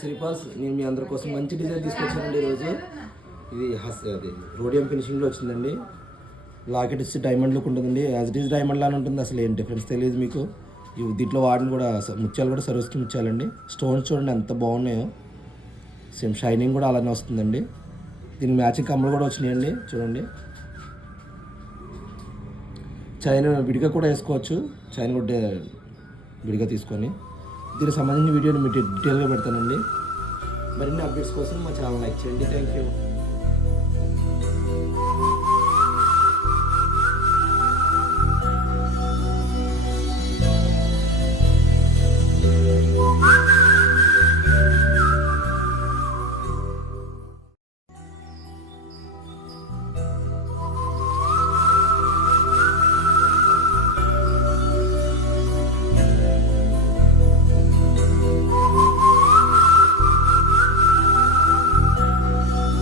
శ్రీపాల్స్ నేను మీ అందరి కోసం మంచి డిజైన్ తీసుకొచ్చానండి ఈరోజు. ఇది అది రోడియం ఫినిషింగ్లో వచ్చిందండి. లాకెట్ ఇచ్చి డైమండ్ లుక్ ఉంటుందండి. యాజ్ ఇట్ ఈజ్ డైమండ్ లానే ఉంటుంది. అసలు ఏం డిఫరెన్స్ తెలియదు మీకు. దీంట్లో వాడిని కూడా ముత్యాలు కూడా సర్వీస్కి ముత్యాలండి. స్టోన్స్ చూడండి ఎంత బాగున్నాయో. సేమ్ షైనింగ్ కూడా అలానే వస్తుందండి. దీనికి మ్యాచింగ్ కమ్మలు కూడా వచ్చినాయండి చూడండి. చైన్ విడిగా కూడా వేసుకోవచ్చు. చైన్ కూడా విడిగా తీసుకొని దీనికి సంబంధించిన వీడియోని మీకు డీటెయిల్గా పెడతానండి. మరిన్ని అప్డేట్స్ కోసం మా ఛానల్ లైక్ చేయండి. Thank you.